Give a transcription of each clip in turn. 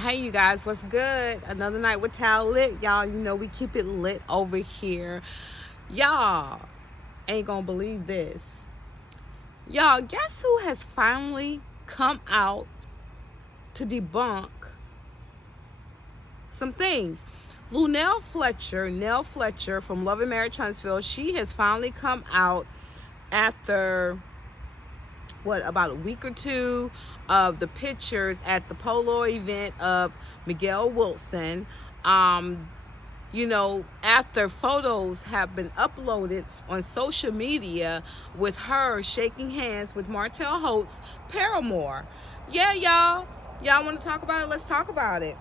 Hey, you guys, what's good? Another night with Tal Lit. Y'all, you know we keep it lit over here. Y'all ain't gonna believe this. Y'all, guess who has finally come out to debunk some things? Nell Fletcher from Love and Marriage Huntsville, she has finally come out after about a week or two of the pictures at the polo event of Miguel Wilson. After photos have been uploaded on social media with her shaking hands with Martell Holt's paramour. Yeah, y'all want to talk about it? Let's talk about it.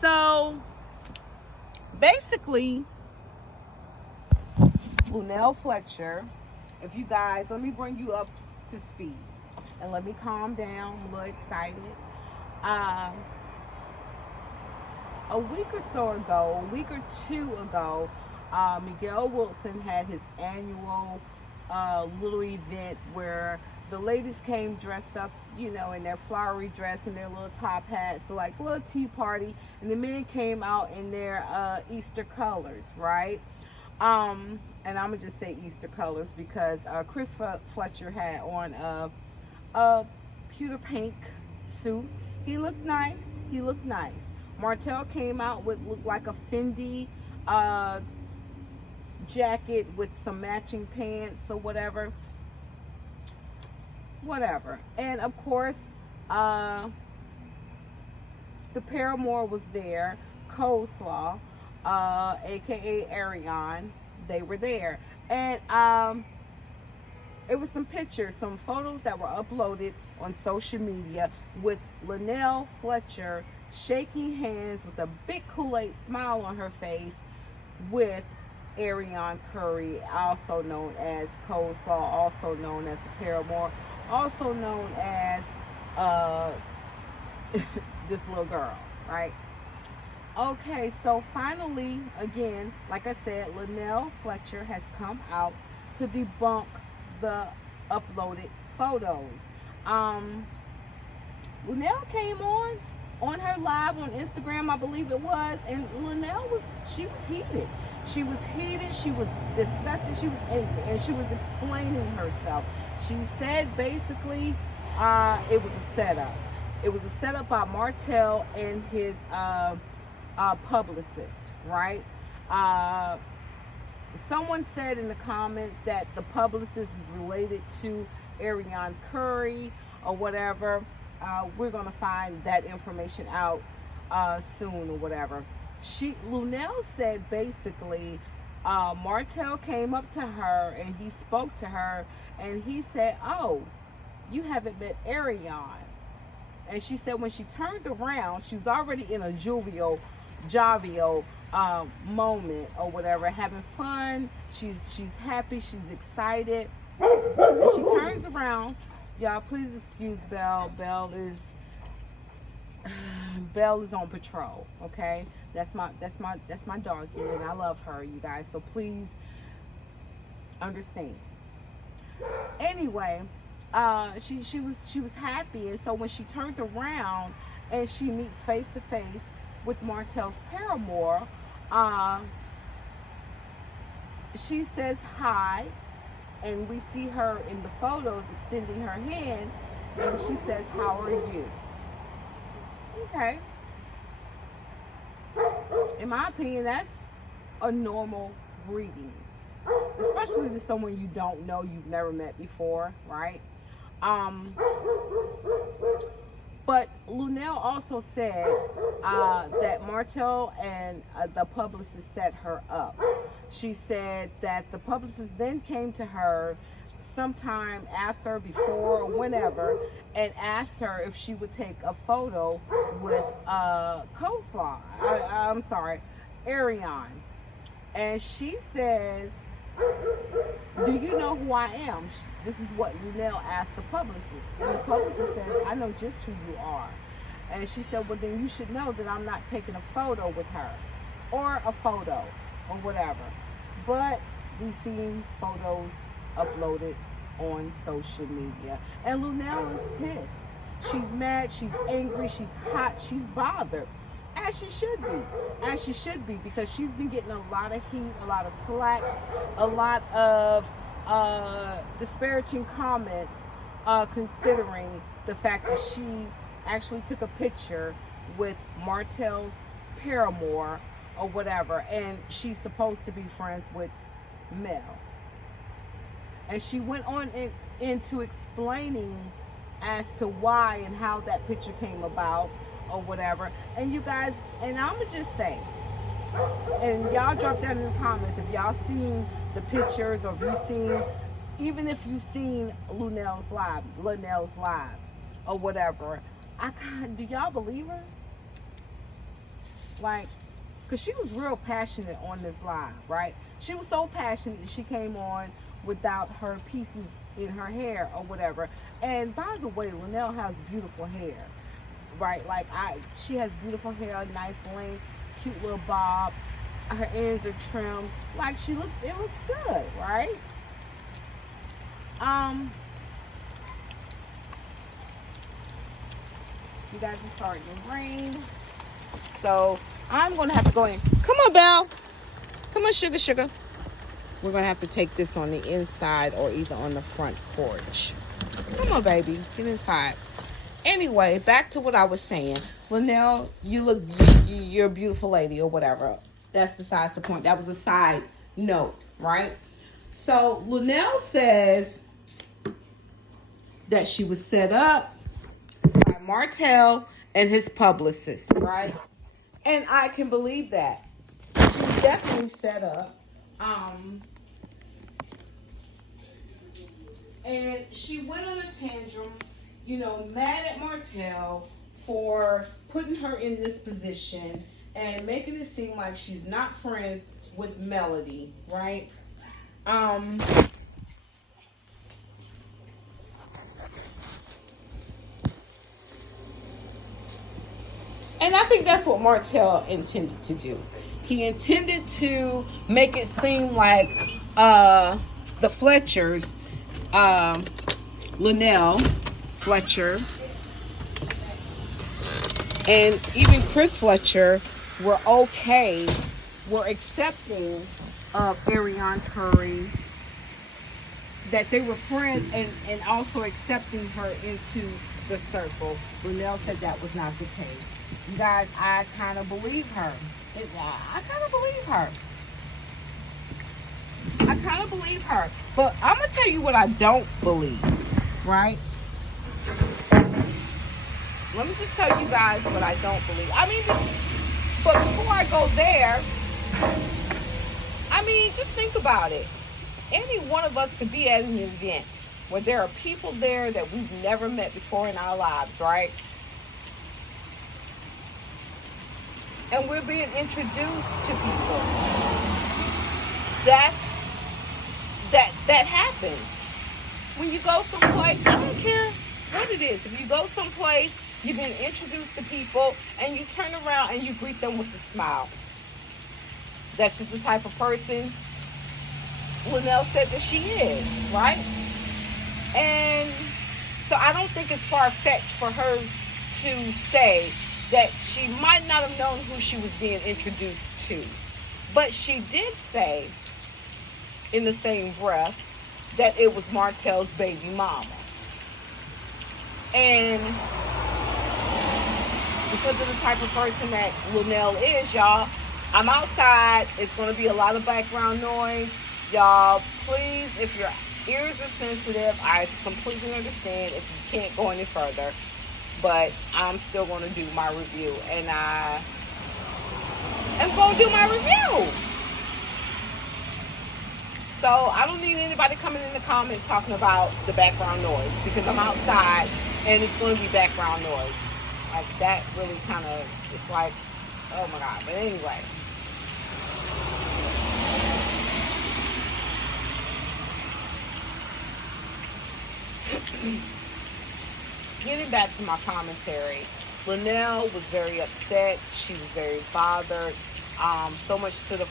So basically, Nell Fletcher, if you guys, let me bring you up to speed and let me calm down. I'm a little excited. A week or two ago, Miguel Wilson had his annual little event where the ladies came dressed up, in their flowery dress and their little top hats, so like a little tea party, and the men came out in their Easter colors, right? And I'm gonna just say Easter colors because Chris Fletcher had on a pewter pink suit. He looked nice. Martell came out with looked like a Fendi jacket with some matching pants or whatever. And of course, the paramour was there. Coleslaw, aka Ariane, they were there. And it was some pictures, some photos that were uploaded on social media with Nell Fletcher shaking hands with a big Kool-Aid smile on her face with Ariane Curry, also known as Coleslaw, also known as the paramour, also known as this little girl, right? Okay, so finally, again, like I said, Nell Fletcher has come out to debunk the uploaded photos. Nell came on her live on Instagram, I believe it was, and Nell was heated. She was disgusted, she was angry, and she was explaining herself. She said basically it was a setup. It was a setup by Martell and his publicist, right? Someone said in the comments that the publicist is related to Ariane Curry or whatever. We're gonna find that information out soon or whatever. Nell said basically Martell came up to her and he spoke to her and he said, "Oh, you haven't met Ariane." And she said when she turned around, she was already in a jovial moment or whatever, having fun. She's happy, she's excited. And she turns around. Y'all, please excuse Belle. Belle is on patrol. Okay, that's my dog here, and I love her, you guys. So please understand. Anyway, she was happy, and so when she turned around and she meets face to face with Martell's paramour, she says hi, and we see her in the photos extending her hand, and she says, "How are you?" Okay. In my opinion, that's a normal greeting, especially to someone you don't know, you've never met before, right? But Nell also said that Martell and the publicist set her up. She said that the publicist then came to her sometime after, before, or whenever, and asked her if she would take a photo with Ariane. And she says, "Do you know who I am?" This is what Nell asked the publicist. And the publicist says, "I know just who you are." And she said, "Well, then you should know that I'm not taking a photo with her, or a photo, or whatever." But we've seen photos uploaded on social media. And Nell is pissed. She's mad, she's angry, she's hot, she's bothered. As she should be. As she should be, because she's been getting a lot of heat, a lot of slack, a lot of disparaging comments, considering the fact that she actually took a picture with Martell's paramour or whatever, and she's supposed to be friends with Mel. And she went on into explaining as to why and how that picture came about or whatever. And you guys, and I'ma just say, and y'all drop down in the comments if y'all seen the pictures, or if you seen, even if you seen Lynell's live or whatever. Do y'all believe her? Like, because she was real passionate on this live, right? She was so passionate that she came on without her pieces in her hair or whatever. And by the way, Lynell has beautiful hair, right? Like, she has beautiful hair, nice length, cute little bob. Her ends are trimmed. Like, it looks good, right? You guys, are starting to rain. So I'm gonna have to go in. Come on, Belle. Come on, sugar. We're gonna have to take this on the inside or either on the front porch. Come on, baby, get inside. Anyway, back to what I was saying. Lynell, you're a beautiful lady or whatever. That's besides the point. That was a side note, right? So Lynell says that she was set up by Martell and his publicist, right? And I can believe that. She was definitely set up. And she went on a tantrum, mad at Martell for putting her in this position and making it seem like she's not friends with Melody, right? And I think that's what Martell intended to do. He intended to make it seem like the Fletchers, Nell Fletcher, and even Chris Fletcher were accepting of Ariane Curry, that they were friends, and also accepting her into the circle. Lynell said that was not the case. You guys, I kind of believe her. I kind of believe her. But I'm going to tell you what I don't believe, right? Let me just tell you guys what I don't believe. But before I go there, just think about it. Any one of us could be at an event where there are people there that we've never met before in our lives, right? And we're being introduced to people. That happens. When you go someplace, I don't care what it is. If you go someplace, you've been introduced to people, and you turn around and you greet them with a smile. That's just the type of person Lynell said that she is, right? And so I don't think it's far-fetched for her to say that she might not have known who she was being introduced to. But she did say, in the same breath, that it was Martell's baby mama. And because of the type of person that Lynell is, y'all, I'm outside. It's going to be a lot of background noise. Y'all, please, if your ears are sensitive, I completely understand if you can't go any further. But I'm still going to do my review. And I am going to do my review. So I don't need anybody coming in the comments talking about the background noise, because I'm outside and it's going to be background noise. Like, that really kind of, it's like, oh my God. But anyway. Getting back to my commentary, Lynell was very upset. She was very bothered, so much to the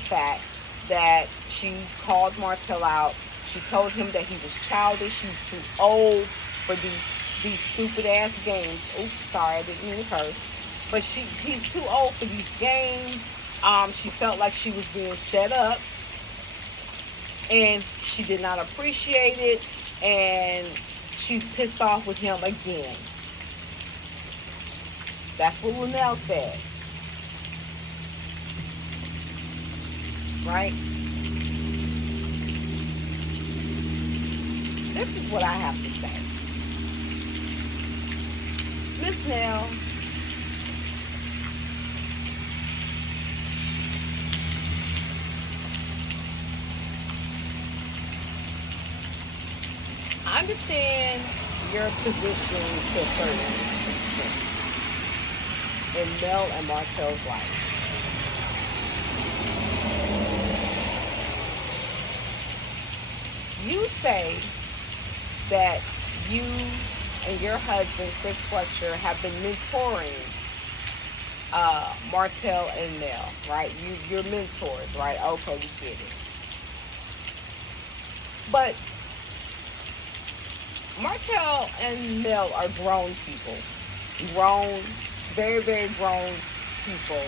fact that she called Martell out. She told him that he was childish. He was too old for these stupid ass games. Oops, sorry, I didn't mean to curse. But he's too old for these games. She felt like she was being set up, and she did not appreciate it, and she's pissed off with him again. That's what Linnell said. Right? This is what I have to say. Miss Nell, I understand your position to a certain extent in Mel and Martell's life. You say that you and your husband, Chris Fletcher, have been mentoring Martell and Nell, right? You're mentors, right? Okay, we get it. But Martell and Nell are grown people. Grown, very, very grown people.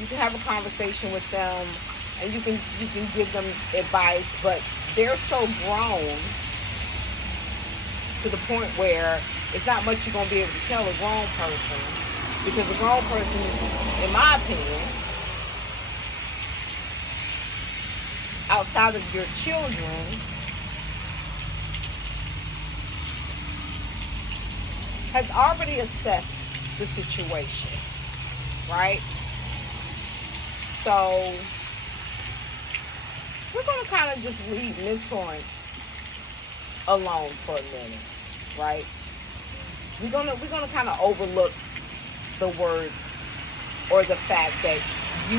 You can have a conversation with them and you can give them advice, but they're so grown to the point where it's not much you're going to be able to tell a grown person, because a grown person, in my opinion, outside of your children, has already assessed the situation, right? So we're going to kind of just leave mentoring alone for a minute, right? We're gonna kind of overlook the word or the fact that you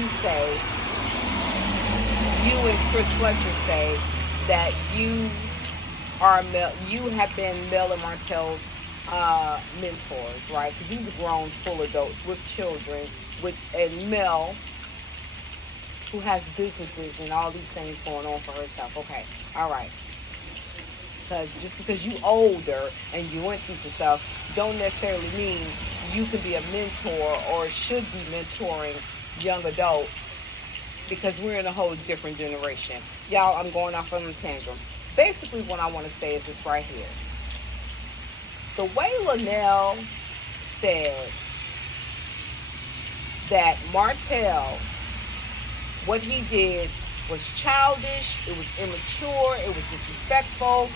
and Chris Fletcher say that you have been Mel and Martell's mentors, right? Because these are grown, full adults with children, and Mel, who has businesses and all these things going on for herself. Okay, all right. Because just because you older and you went through some stuff, don't necessarily mean you can be a mentor or should be mentoring young adults, because we're in a whole different generation. Y'all, I'm going off on a tangent. Basically, what I want to say is this right here. The way Linnell said that Martell, what he did was childish, it was immature, it was disrespectful,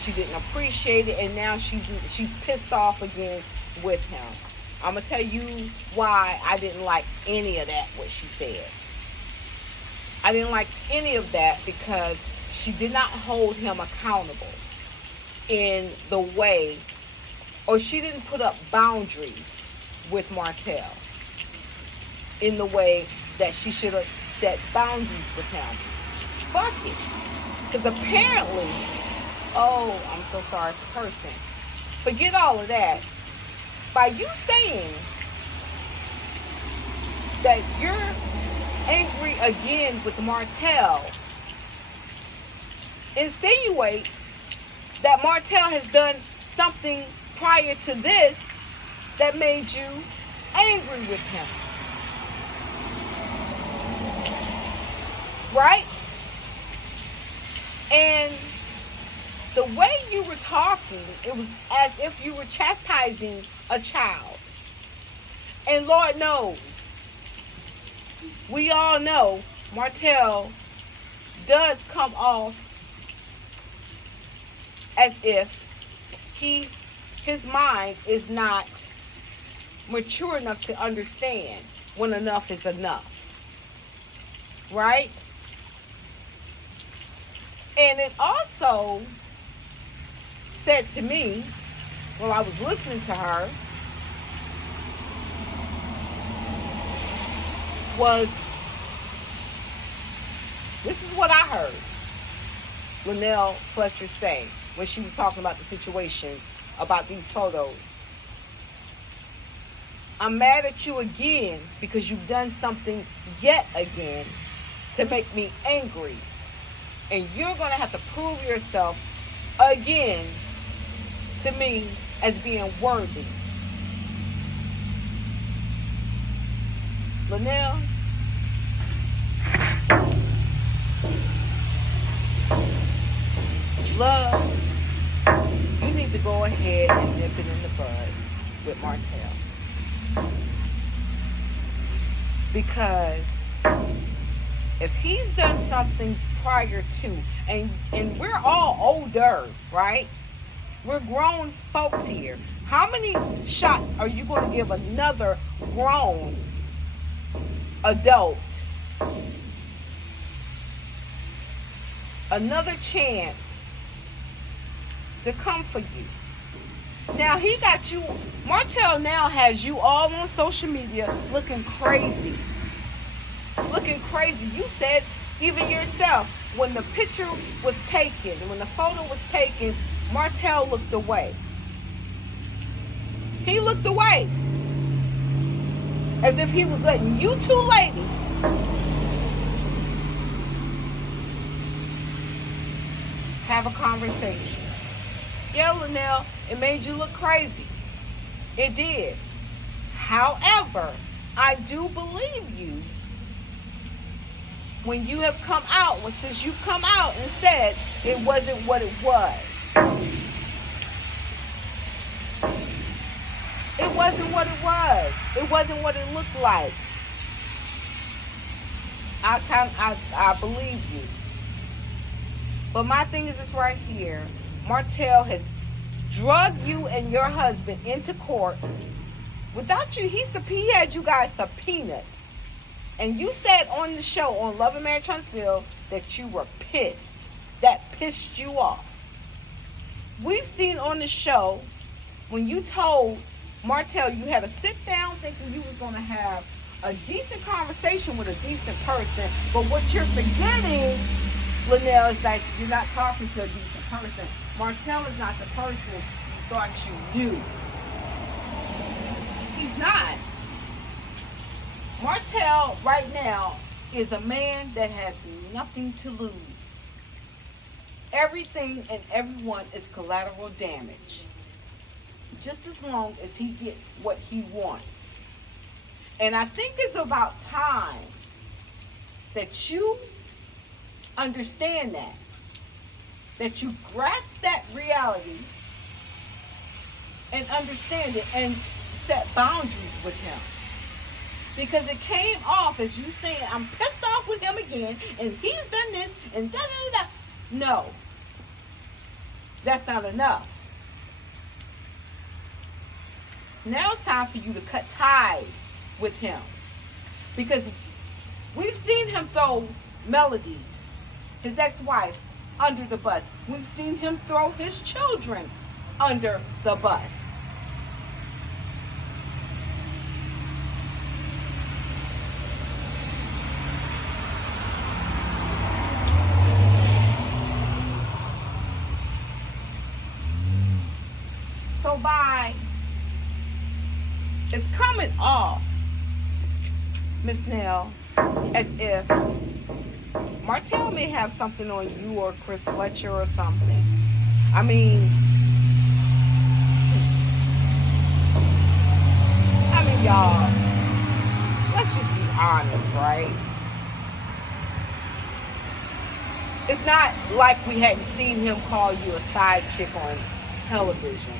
she didn't appreciate it, and now she's pissed off again with him. I'm going to tell you why I didn't like any of that, what she said. I didn't like any of that because she did not hold him accountable in the way, or she didn't put up boundaries with Martell in the way that she should have set boundaries with him. Fuck it. Because apparently, oh, I'm so sorry for cursing. Forget all of that. By you saying that you're angry again with Martell, insinuates that Martell has done something prior to this that made you angry with him. Right? And the way you were talking, it was as if you were chastising a child. And Lord knows, we all know Martell does come off as if his mind is not mature enough to understand when enough is enough. Right? And it also said to me, while I was listening to her, was, this is what I heard Nell Fletcher say when she was talking about the situation, about these photos. I'm mad at you again because you've done something yet again to make me angry. And you're going to have to prove yourself again to me as being worthy. Linnell, love, you need to go ahead and nip it in the bud with Martell. Because if he's done something prior to, and we're all older, right? We're grown folks here. How many shots are you going to give another grown adult another chance to come for you? Now he got you, Martell now has you all on social media looking crazy. Looking crazy. You said even yourself, when the picture was taken, when the photo was taken, Martell looked away. He looked away. As if he was letting you two ladies have a conversation. Yeah, Linnell, it made you look crazy. It did. However, I do believe you when you have come out, since you've come out and said it wasn't what it was. It wasn't what it was. It wasn't what it looked like. I believe you. But my thing is this right here. Martell has drugged you and your husband into court without you. He had you guys subpoenaed. And you said on the show, on Love and Marriage Huntsville, that you were pissed. That pissed you off. We've seen on the show when you told Martell you had to sit down thinking you was going to have a decent conversation with a decent person. But what you're forgetting, Linnell, is that you're not talking to a decent person. Martell is not the person you thought you knew. He's not. Martell right now is a man that has nothing to lose. Everything and everyone is collateral damage. Just as long as he gets what he wants. And I think it's about time that you understand that. That you grasp that reality and understand it and set boundaries with him. Because it came off as you saying, I'm pissed off with him again, and he's done this, and da-da-da-da. No. That's not enough. Now it's time for you to cut ties with him. Because we've seen him throw Melody, his ex-wife, under the bus. We've seen him throw his children under the bus. So it's coming off, Miss Nell, as if Martell may have something on you or Chris Fletcher or something. I mean, y'all, let's just be honest, right? It's not like we hadn't seen him call you a side chick on television,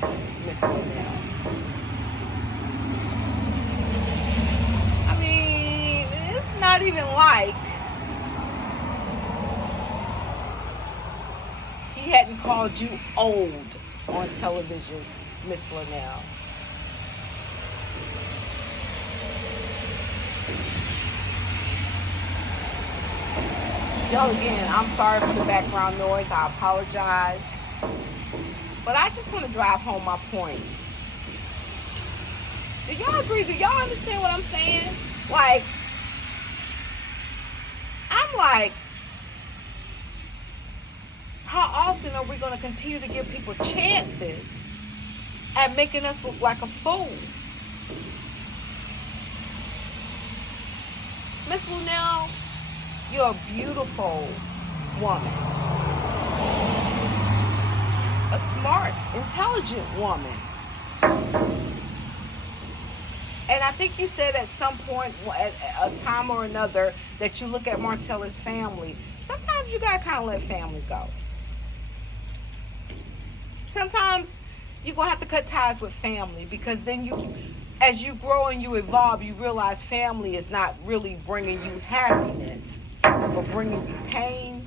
Miss Linnell. I mean, it's not even like he hadn't called you old on television, Miss Linnell. Y'all, again, I'm sorry for the background noise. I apologize. But I just want to drive home my point. Do y'all agree? Do y'all understand what I'm saying? Like, I'm like, how often are we going to continue to give people chances at making us look like a fool? Miss Linnell, you're a beautiful woman. a smart, intelligent woman. And I think you said at some point, at a time or another, that you look at Martella's family. Sometimes you gotta kind of let family go. Sometimes you're gonna have to cut ties with family, because then as you grow and you evolve, you realize family is not really bringing you happiness, but bringing you pain.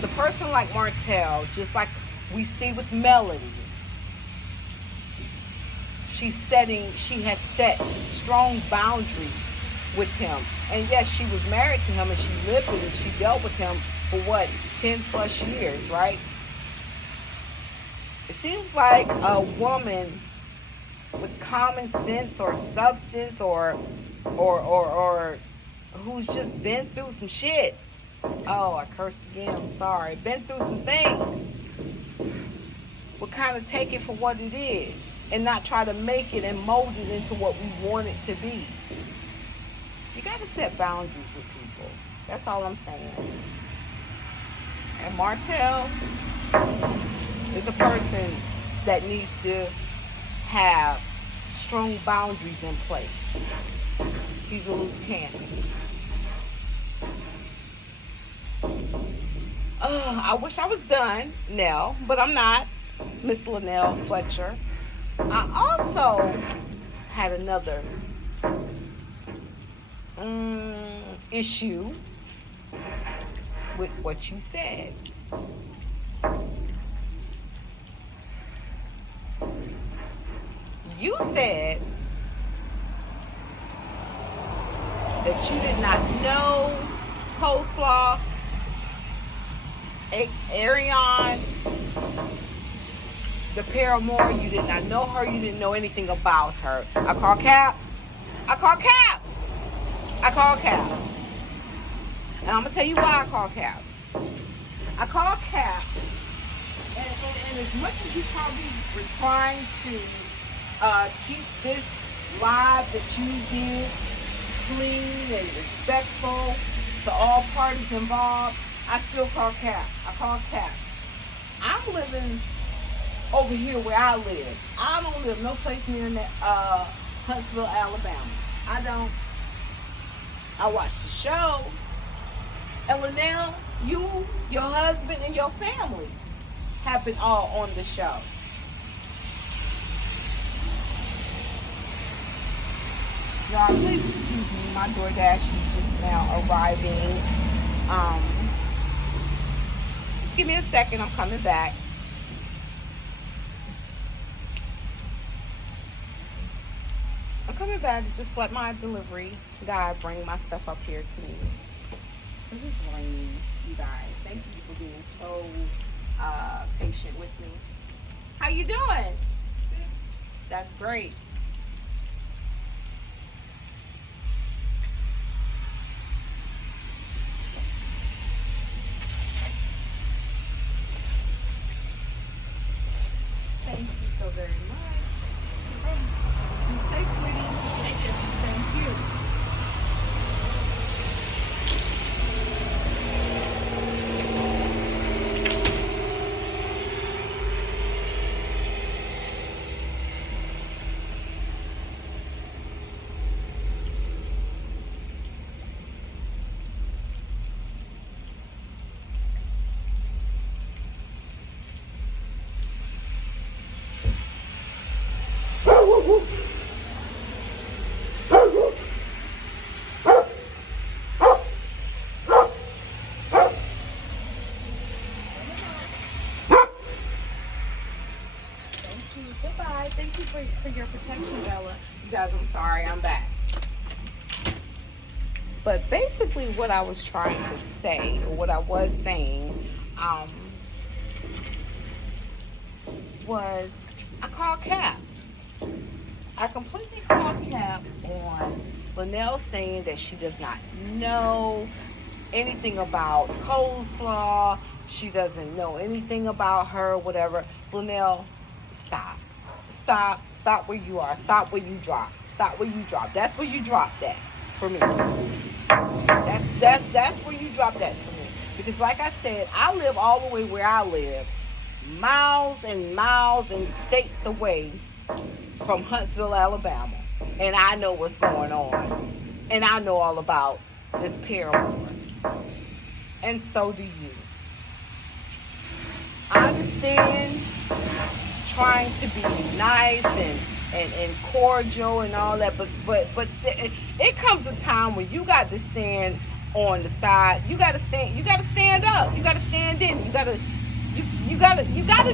The person like Martell, just like we see with Melody, she has set strong boundaries with him. And yes, she was married to him and she lived with him. She dealt with him for 10 plus years, right? It seems like a woman with common sense or substance or who's just been through some shit. Oh, I cursed again. I'm sorry. Been through some things. Will kind of take it for what it is and not try to make it and mold it into what we want it to be. You got to set boundaries with people. That's all I'm saying. And Martell is a person that needs to have strong boundaries in place. He's a loose cannon. I wish I was done, Nell, but I'm not. Miss Nell Fletcher. I also had another issue with what you said. You said that you did not know coleslaw, Ariane, the paramour. You did not know her. You didn't know anything about her. I call cap. And I'm going to tell you why I call cap. I call cap. And as much as you probably were trying to keep this live that you did clean and respectful to all parties involved, I still call cap. I call cap. I'm living over here where I live. I don't live no place near Huntsville, Alabama. I don't. I watch the show. And Linnell, you, your husband, and your family have been all on the show. Y'all, please excuse me. My DoorDash is just now arriving. Just give me a second. I'm coming back. I'm coming back to just let my delivery guy bring my stuff up here to me. It is raining, you guys. Thank you for being so patient with me. How you doing? That's great. Thank you so very much. You stay, sweetie. Thank you. Thank you. Goodbye. Thank you for your protection, Bella. You guys, I'm sorry. I'm back. But basically what I was trying to say, or what I was saying, was I called cap. I completely called cap on Linnell saying that she does not know anything about coleslaw. She doesn't know anything about her, whatever. Linnell, stop. Stop where you are. Stop where you drop. Stop where you drop. That's where you dropped at for me. That's where you dropped at for me. Because like I said, I live all the way where I live, miles and miles and states away from Huntsville, Alabama. And I know what's going on. And I know all about this paramour. And so do you. I understand trying to be nice and cordial and all that, but it comes a time when you got to stand on the side. You got to stand up. You got to stand in. You got to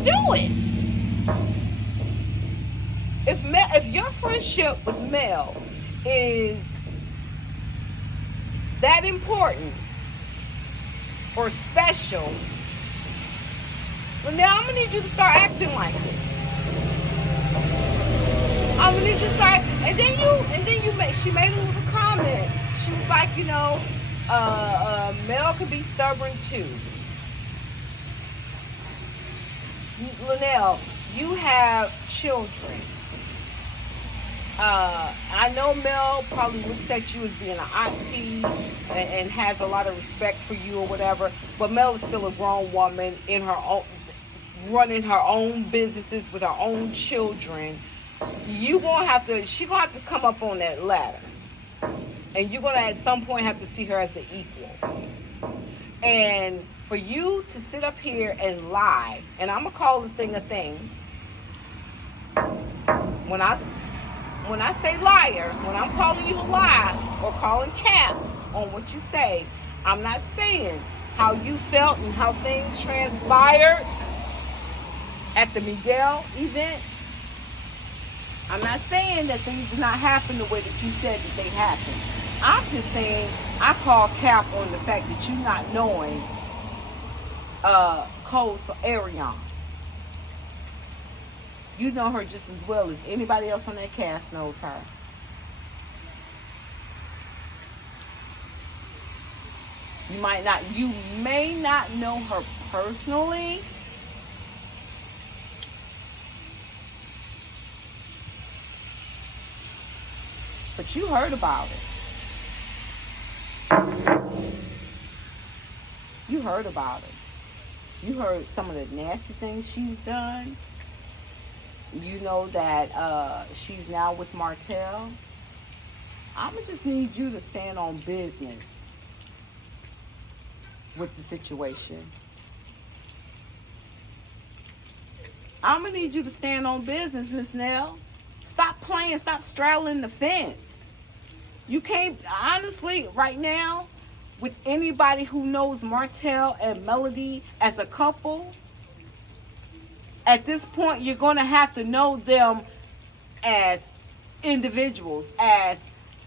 do it. If your friendship with Mel is that important or special, well, now I'm gonna need you to start acting like it. I'm gonna need you to start, and then she made a little comment. She was like, Mel can be stubborn too. Linnell, you have children. I know Mel probably looks at you as being an auntie and has a lot of respect for you or whatever, but Mel is still a grown woman in her own, running her own businesses with her own children. She gonna have to come up on that ladder, and you're gonna at some point have to see her as an equal. And for you to sit up here and lie, and I'm gonna call the thing a thing. When I say liar, when I'm calling you a lie or calling cap on what you say, I'm not saying how you felt and how things transpired at the Miguel event. I'm not saying that things did not happen the way that you said that they happened. I'm just saying I call cap on the fact that you not knowing Cole Arion. You know her just as well as anybody else on that cast knows her. You may not know her personally, but you heard about it. You heard about it. You heard some of the nasty things she's done. You know that she's now with Martell. I'm going to just need you to stand on business with the situation. I'm going to need you to stand on business, Miss Nell. Stop playing. Stop straddling the fence. You can't, honestly, right now, with anybody who knows Martell and Melody as a couple, at this point, you're going to have to know them as individuals, as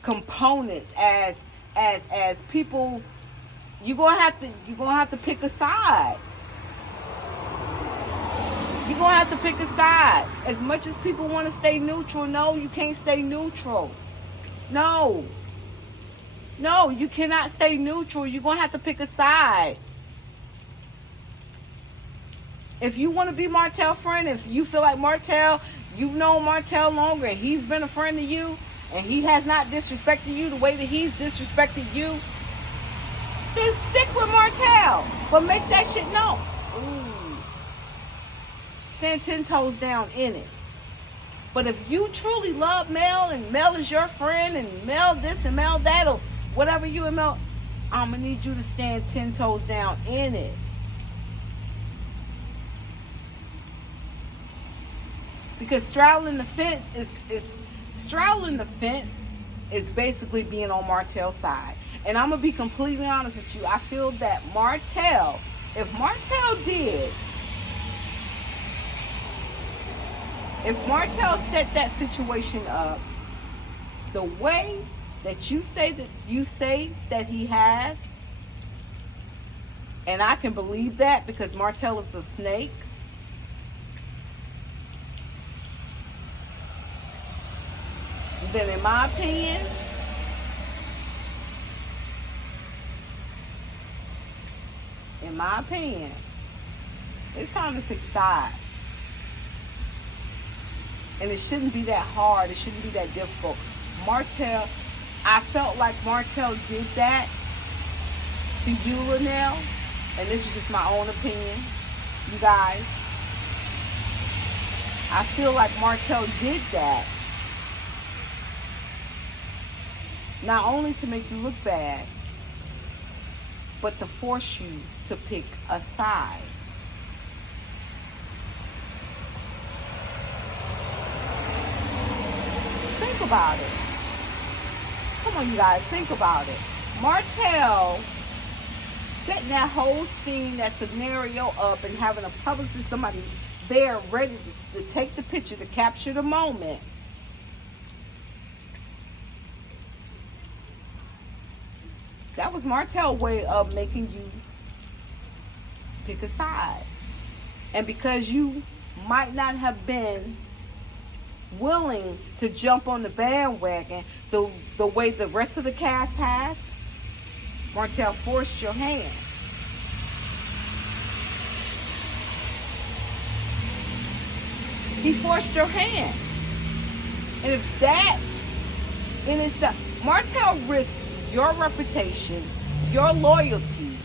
components, as people. You're going to have to pick a side. You're going to have to pick a side. As much as people want to stay neutral, no, you can't stay neutral. No, you cannot stay neutral. You're going to have to pick a side. If you want to be Martell's friend, if you feel like Martell, you've known Martell longer and he's been a friend to you and he has not disrespected you the way that he's disrespected you, then stick with Martell. But make that shit known. Ooh. Stand 10 toes down in it. But if you truly love Mel and Mel is your friend and Mel this and Mel that or whatever you and Mel, I'm going to need you to stand 10 toes down in it. Because straddling the fence is basically being on Martell's side. And I'm going to be completely honest with you. I feel that if Martell set that situation up the way that you say that he has, and I can believe that because Martell is a snake, then in my opinion, it's time to pick sides. And it shouldn't be that hard. It shouldn't be that difficult. Martell, I felt like Martell did that to you, Linnell. And this is just my own opinion, you guys. I feel like Martell did that not only to make you look bad, but to force you to pick a side. Think about it. Come on, you guys, think about it. Martell setting that whole scene, that scenario up, and having a publicist, somebody there ready to take the picture, to capture the moment. That was Martell's way of making you pick a side. And because you might not have been willing to jump on the bandwagon the way the rest of the cast has, Martell forced your hand. He forced your hand. And if that in itself, Martell risked your reputation, your loyalty,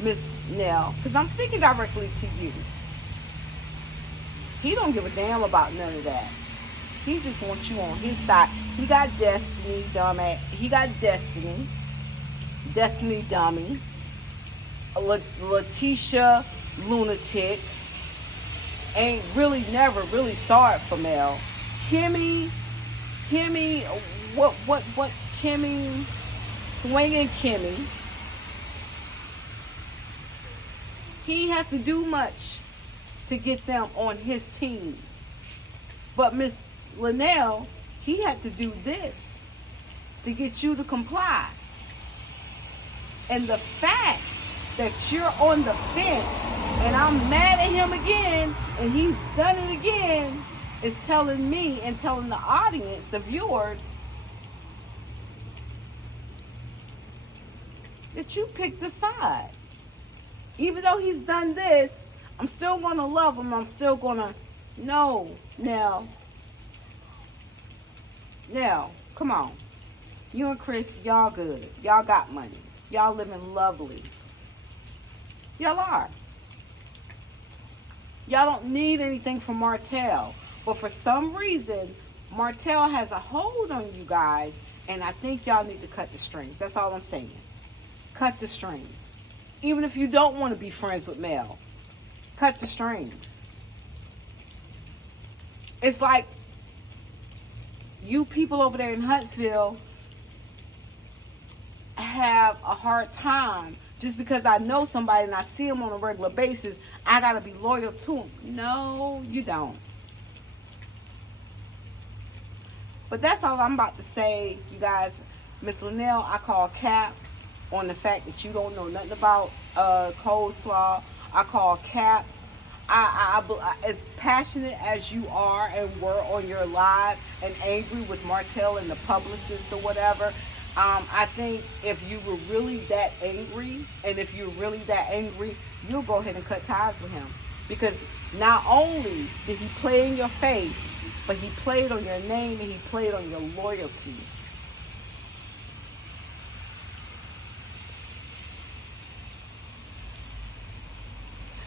Miss Nell, because I'm speaking directly to you. He don't give a damn about none of that. He just wants you on his side. He got destiny, dumbass. He got destiny. Destiny dummy. Letitia lunatic. Ain't really never really saw it for Mel. Kimmy, what Kimmy, swinging Kimmy. He had to do much to get them on his team. But Miss Linnell, he had to do this to get you to comply. And the fact that you're on the fence and I'm mad at him again and he's done it again is telling me and telling the audience, the viewers, that you picked a side. Even though he's done this, I'm still going to love him. I'm still going to, no, Nell, come on. You and Chris, y'all good. Y'all got money. Y'all living lovely. Y'all are. Y'all don't need anything from Martell. But for some reason, Martell has a hold on you guys, and I think y'all need to cut the strings. That's all I'm saying. Cut the strings. Even if you don't want to be friends with Mel, cut the strings. It's like you people over there in Huntsville have a hard time just because I know somebody and I see them on a regular basis, I got to be loyal to them. No, you don't. But that's all I'm about to say, you guys. Miss Linnell, I call cap on the fact that you don't know nothing about coleslaw. I call cap. I as passionate as you are and were on your live and angry with Martell and the publicist or whatever, I think if you were really that angry, and if you're really that angry, you'll go ahead and cut ties with him. Because not only did he play in your face, but he played on your name and he played on your loyalty.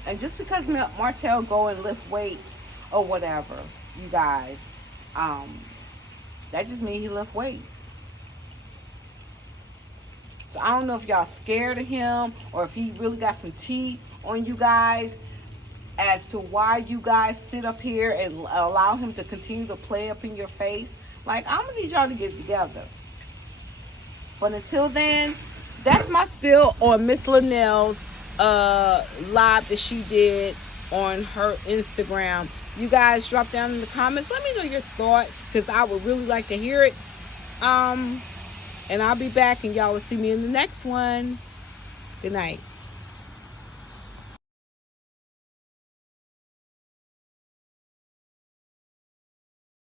And just because Martell go and lift weights or whatever, you guys, that just means he lift weights. So I don't know if y'all scared of him or if he really got some teeth on you guys as to why you guys sit up here and allow him to continue to play up in your face. Like, I'm going to need y'all to get together. But until then, that's my spill on Miss Linnell's live that she did on her Instagram. You guys drop down in the comments. Let me know your thoughts because I would really like to hear it. And I'll be back and y'all will see me in the next one. Good night.